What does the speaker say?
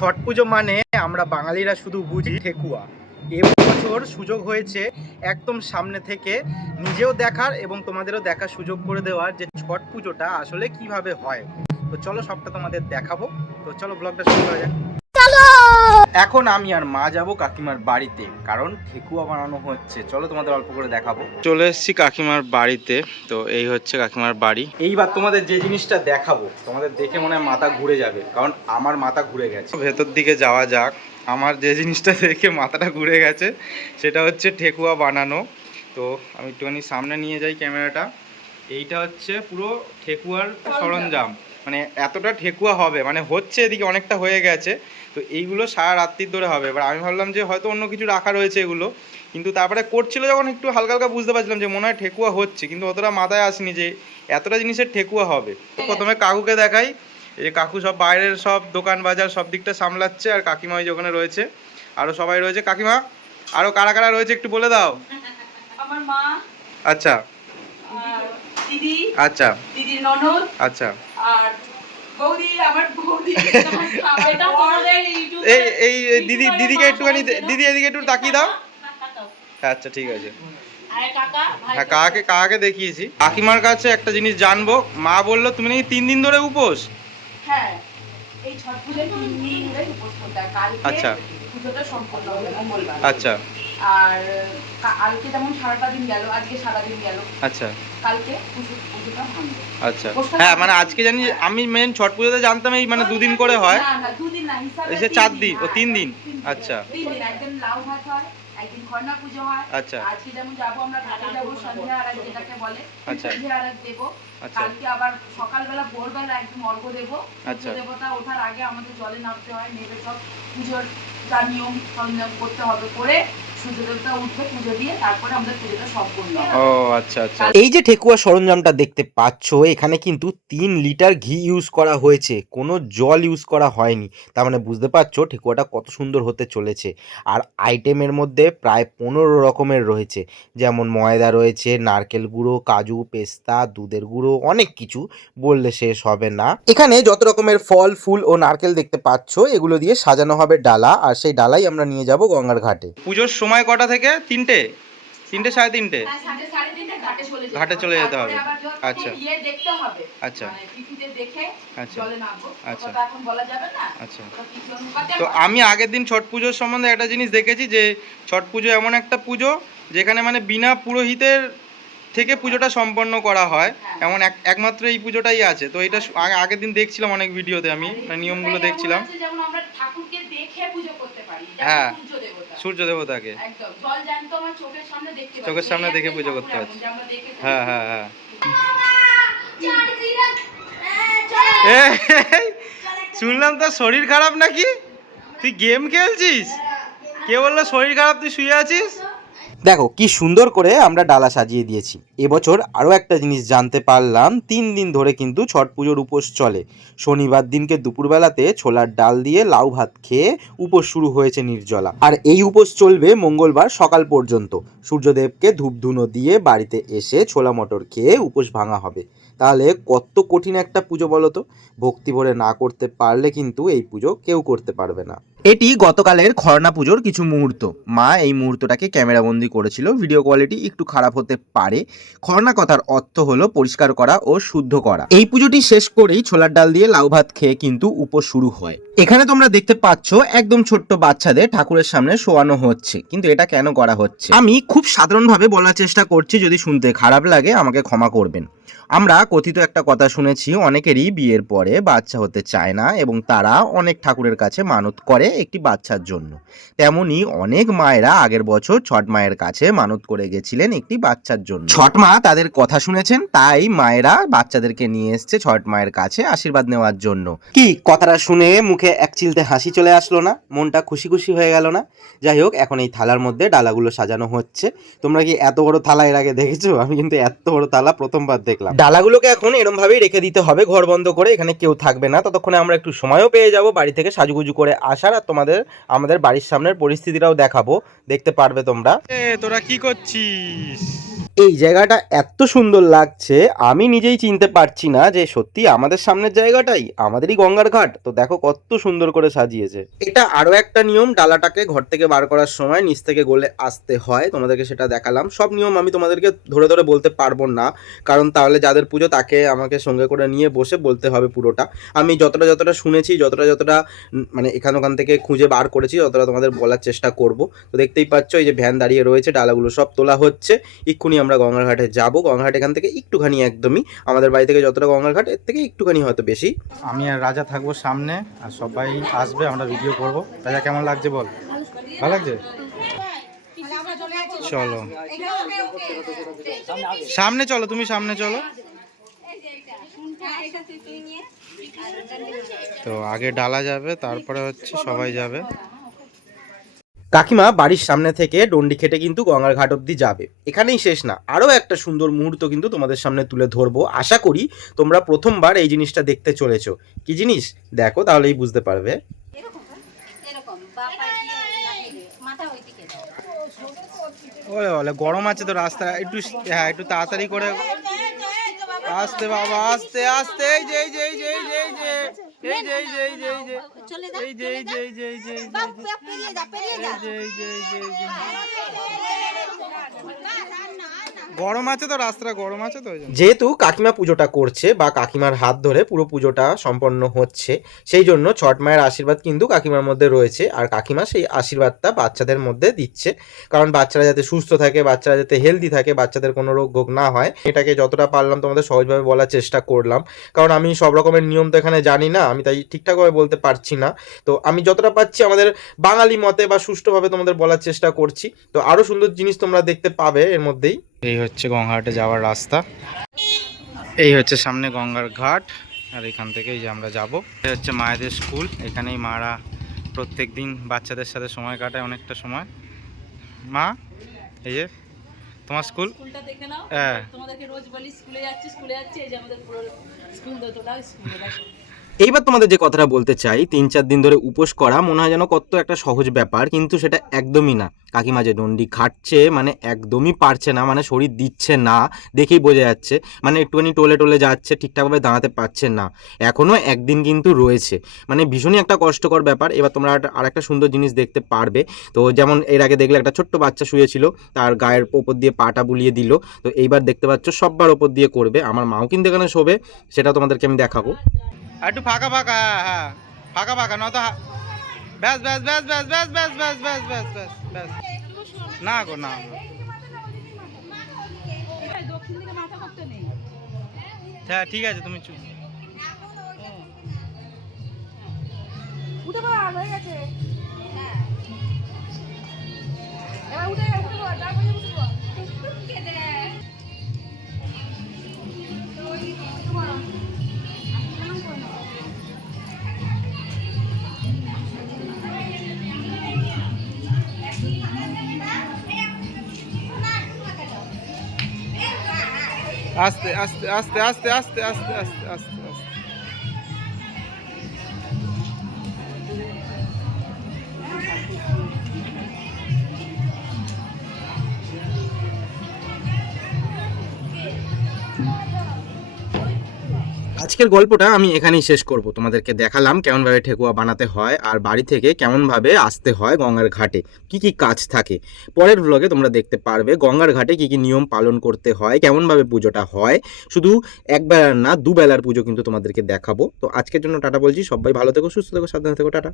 ছট পুজো মানে আমরা বাঙালিরা শুধু বুঝি ঠেকুয়া। এবছর সুযোগ হয়েছে একদম সামনে থেকে নিজেও দেখার এবং তোমাদেরও দেখার সুযোগ করে দেওয়ার যে ছট পুজোটা আসলে কিভাবে হয়। তো চলো সবটা তোমাদের দেখাবো। তো চলো ব্লগটা শুরু করা যাক। এখন আমি আর মা যাবো কাকিমার বাড়িতে, কারণ ঠেকুয়া বানানো হচ্ছে। চলো তোমাদের অল্প করে দেখাবো। চলে এসেছি কাকিমার বাড়িতে। তো এই হচ্ছে কাকিমার বাড়ি। এইবার তোমাদের যে জিনিসটা দেখাবো তোমাদের দেখে মনে হয় মাথা ঘুরে যাবে, কারণ আমার মাথা ঘুরে গেছে। ভেতর দিকে যাওয়া যাক। আমার যে জিনিসটা দেখে মাথাটা ঘুরে গেছে সেটা হচ্ছে ঠেকুয়া বানানো। তো আমি একটুখানি সামনে নিয়ে যাই ক্যামেরাটা। এইটা হচ্ছে পুরো ঠেকুয়ার সরঞ্জাম, মানে এতটা ঠেকুয়া হবে, মানে হচ্ছে এদিকে অনেকটা হয়ে গেছে। তো এইগুলো সারা রাত্রির ধরে হবে। এবার আমি ভাবলাম যে হয়তো অন্য কিছু রাখা রয়েছে এগুলো, কিন্তু তারপরে করছিল যখন একটু হালকা হালকা বুঝতে পারছিলাম যে মনে হয় ঠেকুয়া হচ্ছে, কিন্তু অতটা মাথায় আসেনি যে এতটা জিনিসের ঠেকুয়া হবে। প্রথমে কাকুকে দেখাই। এই যে কাকু সব বাইরের সব দোকান বাজার সব দিকটা সামলাচ্ছে, আর কাকিমা ওই যে ওখানে রয়েছে, আরও সবাই রয়েছে। কাকিমা আরও কারা কারা রয়েছে একটু বলে দাও। আমার মা, আচ্ছা, দিদি, আচ্ছা, দিদির ননদ, আচ্ছা, আর বৌদি, আমার বৌদি। এই দিদি, দিদিকে একটুখানি, দিদি এদিকে একটু তাকিয়ে দাও। আচ্ছা ঠিক আছে। হ্যাঁ কাকাকে দেখিয়েছি। কাকিমার কাছে একটা জিনিস জানবো। মা বললো তুমি নাকি 3 দিন ধরে উপোস। হ্যাঁ, এই ছট পুজোয় 3 দিন ধরে উপোস করতে হয়। কালকে আচ্ছা পুজোটা সম্পন্ন হবে মঙ্গলবার। আচ্ছা। আর কালকে যেমন সারাটা দিন গেল, আজকে সারা দিন গেল। আচ্ছা কালকে পুজোটা ভাঙবে। আচ্ছা হ্যাঁ, মানে আজকে জানি, আমি মেন ছট পুজোতে জানতাম এই মানে 2 দিন করে হয়। না না 2 দিন না, হিসাবে এসে 4 দিন ও 3 দিন। আচ্ছা 3 দিন। একদিন লাউ ভাত হয়, একদিন খরনা পুজো হয়। আচ্ছা আজকে যেমন যাবো আমরা ঘাটে যাবো, সন্ধ্যা আরতি যেটাকে বলে, আচ্ছা সন্ধ্যা আরতি দেবো। আচ্ছা কালকে আবার সকালবেলা ভোরবেলা একদম অর্ঘ্য দেবো। আচ্ছা দেবতা ওঠার আগে আমাদের জলে নামতে হয়, নেমে সব পুজোর যা নিয়ম সরঞ্জাম করতে হবে, করে সূর্য দেবতা উঠবে, পুজো দিয়ে তারপরে আমাদের পুজোটা সম্পূর্ণ হয়। ও আচ্ছা আচ্ছা। এই যে ঠেকুয়া সরঞ্জামটা দেখতে পাচ্ছো, এখানে কিন্তু 3 লিটার ঘি ইউজ করা হয়েছে, কোনো জল ইউজ করা হয়নি। তার মানে বুঝতে পারছো ঠেকুয়াটা কত সুন্দর হতে চলেছে। আর আইটেমের মধ্যে প্রায় 15 রকমের রয়েছে, যেমন ময়দা রয়েছে, নারকেল গুঁড়ো, কাজু, পেস্তা, দুধের গুঁড়ো, অনেক কিছু বললে শেষ হবে না। এখানে যত রকমের ফল, ফুল ও নারকেল দেখতে পাচ্ছো, এগুলো দিয়ে সাজানো হবে ডালা, আর সেই ডালাই আমরা নিয়ে যাব গঙ্গার ঘাটে। পুজোর সময় কটা থেকে? 3টে, 3টে, 3:30? ঘাটে চলে যেতে হবে। আচ্ছা দেখতে হবে। আচ্ছা দেখে আচ্ছা জলে নামবো। আচ্ছা এখন বলা যাবে না। আচ্ছা। তো আমি আগের দিন ছট পুজোর সম্বন্ধে একটা জিনিস দেখেছি, যে ছট পুজো এমন একটা পুজো যেখানে মানে বিনা পুরোহিতের থেকে পুজোটা সম্পন্ন করা হয়, এমন একমাত্র এই পুজোটাই আছে। তো এটা আগের দিন দেখছিলাম অনেক ভিডিওতে, আমি নিয়মগুলো দেখছিলাম। যেমন আমরা ঠাকুরকে দেখে পুজো করতে পারি, হ্যাঁ, সূর্য দেবতা, সূর্য দেবতাকে একদম জল জ্যান্ত আমার চোখের সামনে দেখতে পাচ্ছি, চোখের সামনে দেখে পুজো করতে পারছি। হ্যাঁ হ্যাঁ হ্যাঁ। শুনলাম তোর শরীর খারাপ নাকি? তুই গেম খেলছিস? কে বললো শরীর খারাপ, তুই শুয়ে আছিস? দেখো কি সুন্দর করে আমরা ডালা সাজিয়ে দিয়েছি। এবছর আরও একটা জিনিস জানতে পারলাম, 3 দিন ধরে কিন্তু ছট পুজোর উপোস চলে। শনিবার দিনকে দুপুরবেলাতে ছোলার ডাল দিয়ে লাউ ভাত খেয়ে উপোস শুরু হয়েছে নির্জলা, আর এই উপোস চলবে মঙ্গলবার সকাল পর্যন্ত। সূর্যদেবকে ধূপধুনো দিয়ে বাড়িতে এসে ছোলা মটর খেয়ে উপোস ভাঙা হবে। তাহলে কত কঠিন একটা পুজো বলো তো। ভক্তি ভরে না করতে পারলে কিন্তু এই পুজো কেউ করতে পারবে না। এটি গতকালের খরনা পুজোর কিছু মুহূর্ত। মা এই মুহূর্তটাকে ক্যামেরাবন্দি করেছিল, ভিডিও কোয়ালিটি একটু খারাপ হতে পারে। খরনা কথার অর্থ হলো পরিষ্কার করা ও শুদ্ধ করা। এই পুজোটি শেষ করেই ছোলার ডাল দিয়ে লাউ ভাত খেয়ে কিন্তু উপোস শুরু হয়। এখানে তোমরা দেখতে পাচ্ছ একদম ছোট্ট বাচ্চাদের ঠাকুরের সামনে শোয়ানো হচ্ছে, কিন্তু এটা কেন করা হচ্ছে আমি খুব সাধারণভাবে বলার চেষ্টা করছি, যদি শুনতে খারাপ লাগে আমাকে ক্ষমা করবেন। আমরা কথিত একটা কথা শুনেছি, অনেকেরই বিয়ের পরে বাচ্চা হতে চায় না এবং তারা অনেক ঠাকুরের কাছে মানত করে একটি বাচ্চার জন্য। তেমনি অনেক মায়েরা আগের বছর ছট মায়ের কাছে মানত করে গেছিলেন একটি বাচ্চার জন্য। ছট মা তাদের কথা শুনেছেন, তাই মায়েরা বাচ্চাদেরকে নিয়ে এসছে ছট মায়ের কাছে আশীর্বাদ নেওয়ার জন্য। কি কথাটা শুনে মুখে এক চিলতে হাসি চলে আসলো না? মনটা খুশি খুশি হয়ে গেল না? যাই হোক, এখন এই থালার মধ্যে ডালাগুলো সাজানো হচ্ছে। তোমরা কি এত বড় থালা এর আগে দেখেছো? আমি কিন্তু এত বড় থালা প্রথমবার দেখলাম। ডালাগুলোকে এখন এরম ভাবেই রেখে দিতে হবে, ঘর বন্ধ করে। এখানে কেউ থাকবে না, ততক্ষণে আমরা একটু সময়ও পেয়ে যাব বাড়ি থেকে সাজুগুজু করে আসার, আর তোমাদের আমাদের বাড়ির সামনের পরিস্থিতিটাও দেখাবো, দেখতে পারবে তোমরা। তোরা কি করছিস? এই জায়গাটা এত সুন্দর লাগছে, আমি নিজেই চিনতে পারছি না যে সত্যি আমাদের সামনের জায়গাটাই আমাদেরই গঙ্গার ঘাট। তো দেখো কত সুন্দর করে সাজিয়েছে। এটা আরো একটা নিয়ম, ডালাটাকে ঘর থেকে বার করার সময় নিচ থেকে গলে আসতে হয়, তোমাদেরকে সেটা দেখালাম। সব নিয়ম আমি তোমাদেরকে ধরে ধরে বলতে পারবো না, কারণ তাহলে যাদের পুজো তাকে আমাকে সঙ্গে করে নিয়ে বসে বলতে হবে পুরোটা। আমি যতটা যতটা শুনেছি, যতটা মানে এখান ওখান থেকে খুঁজে বার করেছি, ততটা তোমাদের বলার চেষ্টা করব। তো দেখতেই পাচ্ছ এই যে ভ্যান দাঁড়িয়ে রয়েছে, ডালাগুলো সব তোলা হচ্ছে। এক্ষুনি আমরা গঙ্গার ঘাটে যাবো। গঙ্গার ঘাট এখান থেকে একটুখানি, একদমই আমাদের বাড়ি থেকে যতটা গঙ্গার ঘাট এর থেকে একটুখানি হয়তো বেশি। আমি আর রাজা থাকবো সামনে, আর সবাই আসবে, আমরা ভিডিও করব। রাজা কেমন লাগছে বল? ভালো লাগছে? চলো সামনে চলো, তুমি সামনে চলো। তো আগে ডালা যাবে, তারপরে হচ্ছে সবাই যাবে। কাকিমা বাড়ির সামনে থেকে ডন্ডি খেটে কিন্তু গঙ্গার ঘাট অব্দি যাবে। এখানেই শেষ না, আরও একটা সুন্দর মুহূর্ত কিন্তু তোমাদের সামনে তুলে ধরবো। আশা করি তোমরা প্রথমবার এই জিনিসটা দেখতে চলেছো। কি জিনিস দেখো, তাহলেই বুঝতে পারবে। ওলে ওলে গরম আছে তো রাস্তা, একটু হ্যাঁ একটু তাড়াতাড়ি করে আসতে বাবা, আস্তে আস্তে। এই যে এই যে এই যে এই যে এই যে এই যে এই যে এই যে এই যে এই যে এই যে এই যে এই যে গরম আছে তো, রাস্তাটা গরম আছে তো। যেহেতু কাকিমা পুজোটা করছে বা কাকিমার হাত ধরে পুরো পুজোটা সম্পন্ন হচ্ছে, সেই জন্য ছট মায়ের আশীর্বাদ কিন্তু কাকিমার মধ্যে রয়েছে। আর কাকিমা সেই আশীর্বাদটা বাচ্চাদের মধ্যে দিচ্ছে, কারণ বাচ্চারা যাতে সুস্থ থাকে, বাচ্চারা যাতে হেলদি থাকে, বাচ্চাদের কোনো রোগ ভোগ না হয়। এটাকে যতটা পারলাম তোমাদের সহজভাবে বলার চেষ্টা করলাম, কারণ আমি সব রকমের নিয়ম তো এখানে জানি না, আমি তাই ঠিকঠাকভাবে বলতে পারছি না। তো আমি যতটা পাচ্ছি আমাদের বাঙালি মতে বা সুষ্ঠুভাবে তোমাদের বলার চেষ্টা করছি। তো আরও সুন্দর জিনিস তোমরা দেখতে পাবে এর মধ্যেই। এই হচ্ছে গঙ্গাঘাটে যাওয়ার রাস্তা, এই হচ্ছে সামনে গঙ্গার ঘাট, আর এখান থেকেই যে আমরা যাব। এই হচ্ছে মায়েদের স্কুল, এখানেই মারা প্রত্যেক দিন বাচ্চাদের সাথে সময় কাটায় অনেকটা সময়। মা এই যে তোমার স্কুলটা দেখে নাও, হ্যাঁ তোমাদেরকে রোজ বলি স্কুলে যাচ্ছি, এই যে আমাদের পুরো স্কুল দোতলা স্কুলে দেখো। এইবার তোমাদের যে কথাটা বলতে চাই, 3-4 দিন ধরে উপোস করা মনে হয় যেন কত একটা সহজ ব্যাপার, কিন্তু সেটা একদমই না। কাকিমা যে ডন্ডি খাটছে মানে একদমই পারছে না, মানে শরীর দিচ্ছে না, দেখেই বোঝা যাচ্ছে। মানে একটুখানি টোলে যাচ্ছে, ঠিকঠাকভাবে দাঁড়াতে পারছে না। এখনও একদিন কিন্তু রয়েছে, মানে ভীষণই একটা কষ্টকর ব্যাপার। এবার তোমরা আর একটা সুন্দর জিনিস দেখতে পারবে। তো যেমন এর আগে দেখলে একটা ছোট্ট বাচ্চা শুয়েছিল, তার গায়ের ওপর দিয়ে পাটা বুলিয়ে দিল। তো এইবার দেখতে পাচ্ছ সববার ওপর দিয়ে করবে। আমার মাও কিন্তু এখানে শোবে, সেটা তোমাদেরকে আমি দেখাবো। আর একটু ফাঁকা ফাঁকা, হ্যাঁ ফাঁকা ফাঁকা, নয়তো ব্যাস ব্যাস ব্যাস ব্যাস ব্যাস ব্যাস ব্যাস ব্যাস ব্যাস ব্যাস ব্যাস না গো না। দক্ষিণ দিকে মাথা করতে নেই। হ্যাঁ ঠিক আছে, তুমি উঠে পড়া হয়ে গেছে, এবার উঠে পড়া, তারপরে উঠে পড়া। আস্তে আস্তে আস্তে আস্তে আস্তে আস্তে আস্তে আস্তে আস্তে। আজকের গল্পটা আমি এখানেই শেষ করব। তোমাদেরকে দেখালাম কেমনভাবে ঠেকুয়া বানাতে হয়, আর বাড়ি থেকে কেমনভাবে আসতে হয় গঙ্গার ঘাটে, কি কি কাজ থাকে। পরের ব্লগে তোমরা দেখতে পারবে গঙ্গার ঘাটে কি কি নিয়ম পালন করতে হয়, কেমনভাবে পুজোটা হয়। শুধু একবেলার না, দুবেলার পুজো কিন্তু তোমাদেরকে দেখাবো। তো আজকের জন্য টাটা বলছি, সবাই ভালো থেকো, সুস্থ থেকো, সাবধানে থেকো, টাটা।